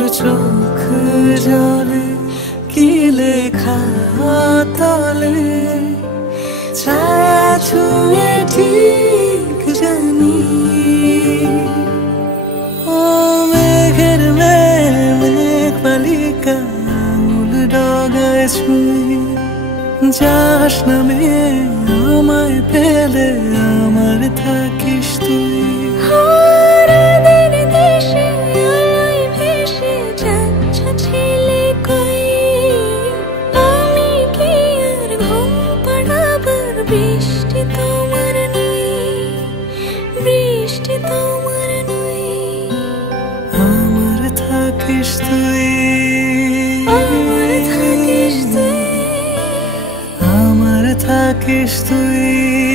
তোর চোখ জলে কি লেখা তলে ছায়া ছুঁয়ে ঠিক জানি ও মেঘের মেঘ পালিকা আঙুল ডগায় ছুঁয়ে যাস নামে আমায় পেলে আমার থাকিস তুই বৃষ্টি তোমার নই, বৃষ্টি তোমার নই, আমার থাকিস তুই, আমার থাকিস তুই, আমার থাকিস তুই।